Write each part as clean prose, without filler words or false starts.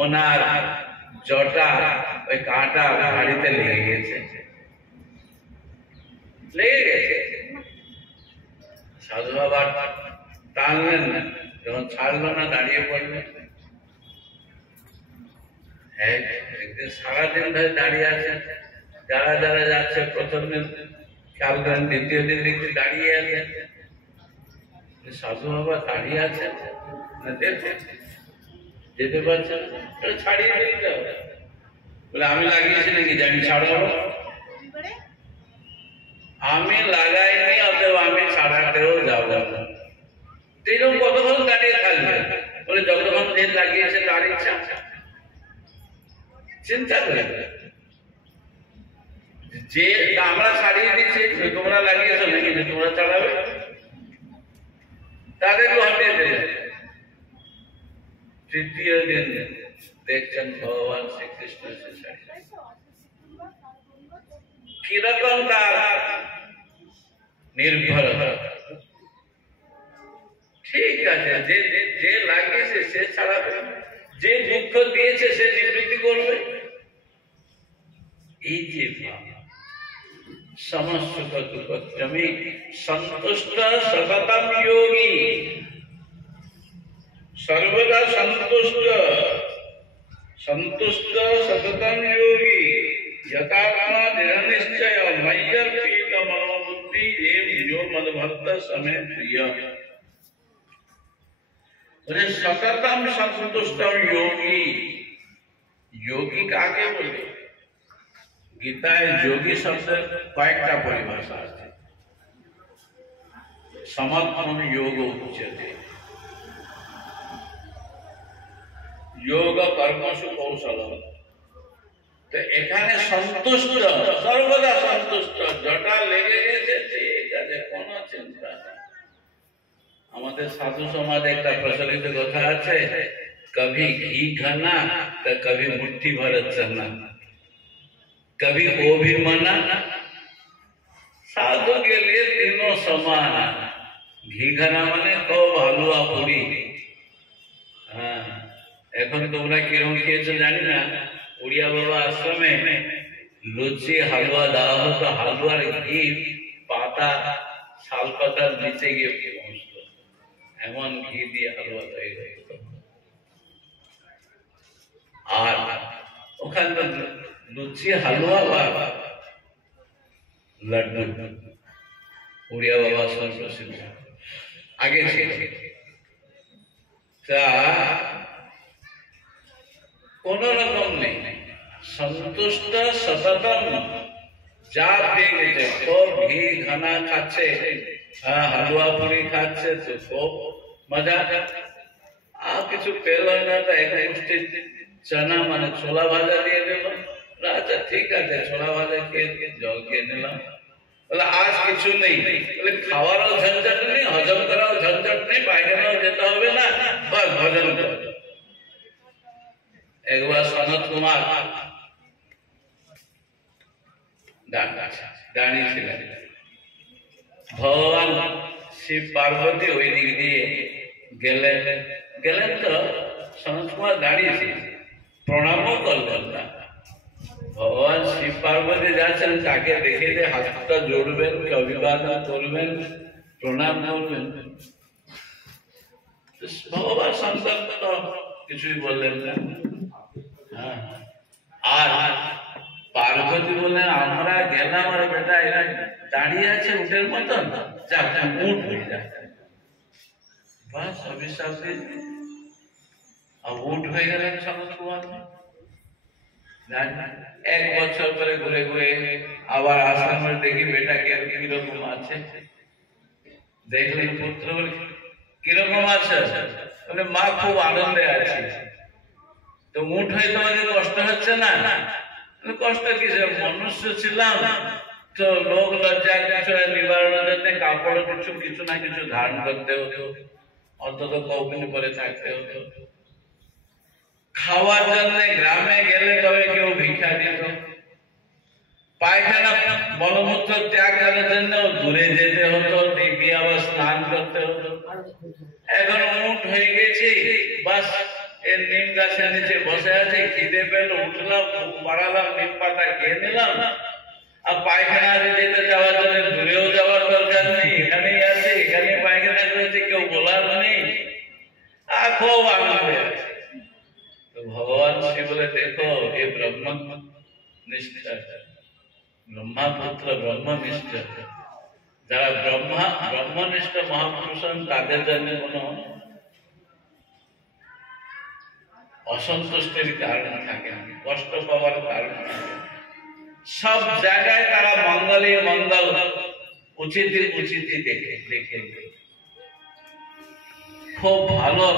ওনার জটা ওই কাঁটা হাড়িতে লেগে গেছে। সাধু বাবা টানলেন না, যখন ছাড়লো না দাঁড়িয়ে পড়লেন। একদিন সারাদিন ধরে দাঁড়িয়ে আছেন, যারা যারা যাচ্ছে প্রথম দিন খেয়াল করেন, দ্বিতীয় দিন দেখতে দাঁড়িয়ে আছেন। সাধু বাবা দাঁড়িয়ে আছেন না, যেতে পারছেন, ছাড়িয়ে দিতে হবে। বলে আমি লাগিয়েছি নাকি যে আমি ছাড়াবো? আমি লাগাইনি, অতএব আমি ছাড়াতেও যাব না। এরকম কতক্ষণ দাঁড়িয়ে থাকবে? বলে যতক্ষণ যে লাগিয়েছে তার ইচ্ছা। চিন্তা করে যে আমরা ছাড়িয়ে দিচ্ছি, তোমরা লাগিয়েছো নাকি যে তোমরা ছাড়াবে? তাদেরকে হটিয়ে দেবে। তৃতীয় দিন দেখছেন ভগবান শ্রীকৃষ্ণ কিরকম তার নির্ভর। ঠিক আছে, যে লাগিয়েছে সে ছাড়াবে, যে দুঃখ দিয়েছে সে নিবৃত্তি করবে। এই যে সমস্ত দুঃখমি সন্তুষ্ট সততম যোগী, সর্বদা সন্তুষ্ট সন্তুষ্ট সততম যোগী, যথাত্মা দৃঢ় নিশ্চয় ময়্যর্পিত মনোবুদ্ধি এব যো মদ্ভক্ত সमे প্রিয়। সততম সন্তুষ্টম যোগী, যোগী কাকে বলে? গীতায় যোগী শব্দের কয়েকটা পরিভাষা আছে। সমর্পণ যোগ উচ্যতে, যোগ কর্মসু কৌশল। তো এখানে সন্তুষ্ট, সর্বদা সন্তুষ্ট, জটা লেগে গেছে ঠিক আছে, কোনো চিন্তা নেই। আমাদের সাধু সমাজে একটা প্রচলিত কথা আছে, কভি ঘি খানা তো কভি মুट्ठी भर चना, कभी वो भी मना। साधु के लिए तीनों समान। घी खाना মানে তো হালুয়া পুরি। হ্যাঁ, এখন তোমরা কিরকম খেয়েছো জানি না, উড়িয়া বাবা আশ্রমে লুচি হালুয়া দেওয়া হতো, হালুয়ার ঘি পাতা শাল পাতার নিচে গিয়ে পৌঁছতো, এমন ঘি দিয়ে হালুয়া তৈরি হতো। আর ওখানে লুচি হালুয়া বা লাড্ডু উড়িয়া বাবা প্রসিদ্ধ আগে ছিল। তা কোন রকম নেই, সন্তুষ্ট সততম, যা দেখেছে খুব ঘি ঘানা খাচ্ছে, হালুয়া পুরি খাচ্ছে, তো খুব মজা। আর কিছু পেল না, তো এক মুষ্টি চানা মানে ছোলা ভাজা দিয়ে দিল। আচ্ছা ঠিক আছে, ছোলা ভাজা খেয়ে জল খেয়ে নিলাম। বলে আজ কিছু নেই, বলে খাওয়ারও ঝঞ্ঝট নেই, হজম করাও ঝঞ্ঝট নেই, পায়খানাও যেতে হবে না, বস ভজন কর। একবার সনত কুমার দাঁড়িয়েছিলেন, ভগবান শিব পার্বতী ওই দিক দিয়ে গেলেন তো সনত কুমার দাঁড়িয়েছে, প্রণামও করলেন না। ভগবান শিব পার্বতী যাচ্ছেন, তাকে দেখে যে হাতটা জোড়বেন, অভিবাদন করবেন, প্রণাম করবেন। ভগবান সন্তান তো কিছুই বললেন না। আর পার্বতী বললেন আমরা গেলাম, আর বেটা এরা দাঁড়িয়ে আছে উটের মতন, যা উঠ হয়ে যায়। বাস অভিশাপ দিয়ে উঠ হয়ে গেলেন সনত কুমার। এক বছর পরে ঘুরে ঘুরে আবার আশ্রমের দেখি বেটাকে কিরকম আছে, দেখলেন পুত্র কিরকম আছে, বলে মা খুব আনন্দে আছে। তো মুঠ হয়ে তোমাদের কষ্ট হচ্ছে না? কষ্ট কিসের, মনুষ্য ছিলাম তো লোক লজ্জা কিছু নিবারণের জন্য কাপড় কিছু না কিছু ধারণ করতে হতো, অন্তত কৌপিন করে থাকতে হতো। খাওয়ার জন্য গ্রামে গেলে তবে কেউ ভিক্ষা দিত, পায়খানা মলমূত্র ত্যাগ করার জন্য দূরে যেতে হতো, দিব্যি আবার স্নান করতে হতো। এখন উঠ হয়ে গেছি, বাস এই নিম গাছের নিচে বসে আছি, খিদে পেল, উঠলাম, মুখ বাড়ালাম, নিম পাতা খেয়ে নিলাম। আর পায়খানা যেতে যাওয়ার জন্য দূরেও যাওয়ার দরকার নেই, এখানেই আছে, এখানে পায়খানা করেছে, কেউ বলার নেই, আর খুব আনন্দে আছে। তো ভগবান শ্রী বলে, দেখো এ ব্রহ্ম নিষ্ঠা, ব্রহ্মাপুত্র ব্রহ্মনিষ্ঠ, যারা ব্রহ্মনিষ্ঠ মহাপুরুষ তাদের জন্য কোন অসন্তুষ্টির কারণ থাকে না, কষ্ট পাওয়ার কারণ থাকে না। সব জায়গায় তারা মঙ্গলই মঙ্গল, উচিত দেখে খুব ভালো।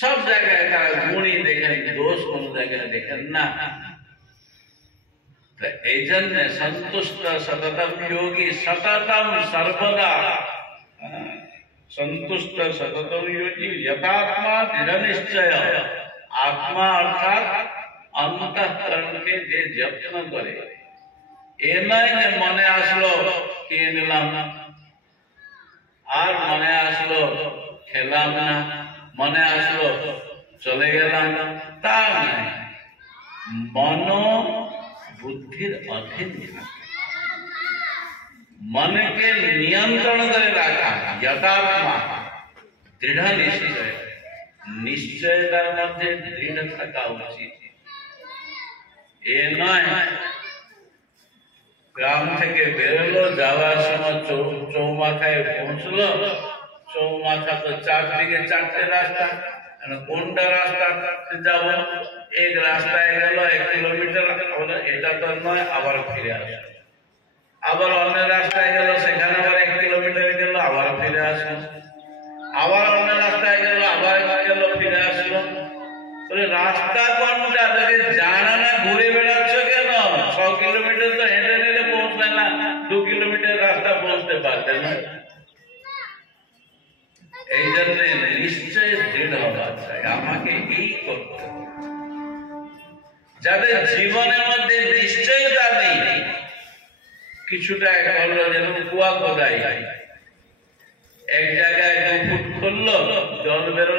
সব জায়গায় তারা গুণই দেখেন, দোষ কোন জায়গায় দেখেন না। এই জন্য সন্তুষ্ট সততম যোগী, সততম সর্বদা সন্তুষ্ট সততম যোগী, যথাত্মা দৃঢ় নিশ্চয়। আত্মা অর্থাৎ অন্তঃকরণকে যে যত্ন করে, এ নয় যে মনে আসলো খেয়ে নিলাম, আর মনে আসলো খেলাম না, মনে আসলো চলে গেলাম, তা নয়। মন বুদ্ধির অধীন থাকে, মনকে নিয়ন্ত্রণ করে রাখা, যথাত্মা দৃঢ় নিশ্চয়। নিশ্চয়তার মধ্যে দৃঢ় থাকা উচিত। এ নয় গ্রাম থেকে বেরোলো, যাওয়ার সময় চৌমাথায় পৌঁছলো, চৌমাথা তো চারদিকে চারটে রাস্তা, কোনটা রাস্তা যাব, এক রাস্তায় গেল 1 কিলোমিটার, এটা তো নয়, আবার ফিরে আসলো। আবার অন্য রাস্তায় গেল, সেখানে আবার 1 কিলোমিটার গেল, আবার ফিরে আসলো। আবার অন্য রাস্তায় গেল, আবার গেল, ফিরে আসলো। রাস্তা কোনটা যদি জানা না, ঘুরে বেড়াচ্ছ কেন? 6 কিলোমিটার তো হেঁটে নিলে পৌঁছবে না, 2 কিলোমিটার রাস্তা পৌঁছতে পারবে না। এই জন্য নিশ্চয় দৃঢ় হওয়া চাই, আমাকে এই করতে হবে। যাদের জীবনের মধ্যে নিশ্চয়তা নেই, কিছুটা করলো, যেন কুয়া খোদাই, এক জায়গায় 2 ফুট খুললো, জল বেরোলো,